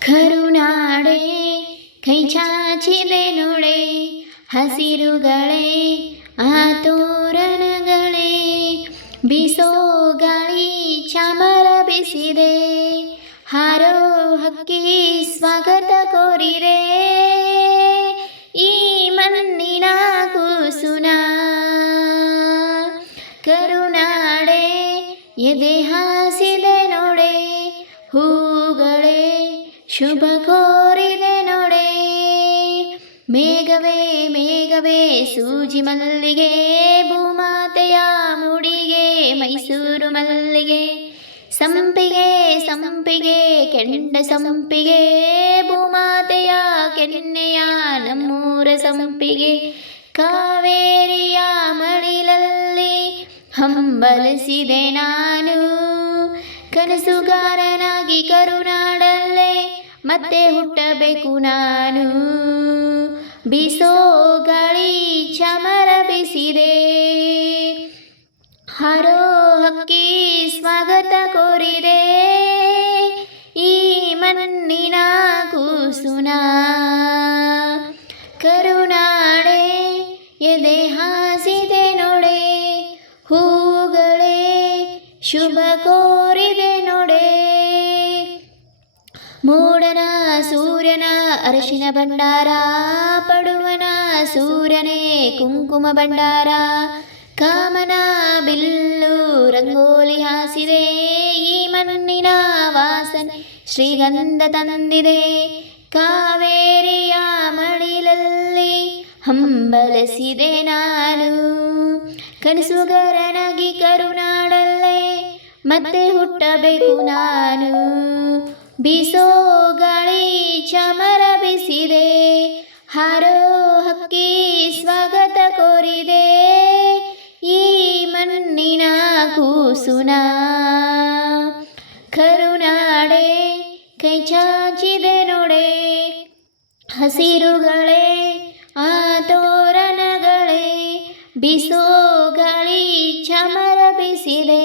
ಕರುನಾಡೆ ಕೈ ಚಾಚಿದೆ ನೋಡೆ ಹಸಿರುಗಳೇ ಆ ತೋರಣಗಳೇ ಬೀಸೋ ಗಾಳಿ ಚಾಮರ ಬಿಸಿದೆ ಹಾರೋ ಹಕ್ಕಿ ಸ್ವಾಗತ ಕೋರಿದೆ ಈ ಮಣ್ಣಿನ ಕೂಸುನ ಕರುನಾಡೆ ಎದೆ ಹಾಸಿದೆ ನೋಡೆ ಹೂಗಳೇ ಶುಭ ಕೋರಿದೆ ನೋಡೆ ಮೇಘವೇ ಮೇಘವೇ ಸೂಜಿ ಮಲ್ಲಿಗೆ ಭೂಮಾತೆಯ ಮುಡಿಗೆ ಮೈಸೂರು ಮಲ್ಲಿಗೆ ಸಂಪಿಗೆ ಸಂಪಿಗೆ ಕೆಂಡ ಸಂಪಿಗೆ ಭೂಮಾತೆಯ ಕೆನ್ನೆಯ ನಮ್ಮೂರ ಸಂಪಿಗೆ ಕಾವೇರಿಯ ಮಡಿಲಲ್ಲಿ ಹಂಬಲಿಸಿದೆ ನಾನು ಕನಸುಗಾರನಾಗಿ ಕರುನಾಡಲ್ಲೇ ಮತ್ತೆ ಹುಟ್ಟಬೇಕು ನಾನು ಬೀಸೋ ಗಾಳಿ ಚಾಮರ ಬಿಸಿದೆ ಹಾರೋ ಹಕ್ಕಿ ಸ್ವಾಗತ ಕೋರಿದೆ ಈ ಮಣ್ಣಿನ ಕೂಸುನ ಕರುನಾಡೆ ಎದೆ ಹಾಸಿದೆ ನೋಡೆ ಹೂಗಳೇ ಶುಭ ಕೋರಿದೆ ನೋಡೆ ಮೂಡನ ಸೂರ್ಯನ ಅರಶಿನ ಭಂಡಾರ ಪಡುವನ ಸೂರ್ಯನೇ ಕುಂಕುಮ ಭಂಡಾರ ಕಾಮನ ಬಿಲ್ಲು ರಂಗೋಲಿ ಹಾಸಿದೆ ಈ ಮಣ್ಣಿನ ವಾಸನೆ ಶ್ರೀಗಂಧ ತಂದಿದೆ ಕಾವೇರಿಯ ಮಡಿಲಲ್ಲಿ ಹಂಬಲಿಸಿದೆ ನಾನು ಕನಸುಗಾರನಾಗಿ ಕರುನಾಡಲ್ಲೇ ಮತ್ತೆ ಹುಟ್ಟಬೇಕು ನಾನು ಬೀಸೋ ಗಾಳಿ ಚಾಮರ ಬಿಸಿದೆ ಹಾರೋ ಹಕ್ಕಿ ಸ್ವಾಗತ ಕೋರಿದೆ ಈ ಮಣ್ಣಿನ ಕೂಸುನ ಕರುನಾಡೆ ಕೈ ಚಾಚಿದೆ ನೋಡೆ ಹಸಿರುಗಳೇ ಆ ತೋರಣಗಳೇ ಬೀಸೋ ಗಾಳಿ ಚಾಮರ ಬಿಸಿದೆ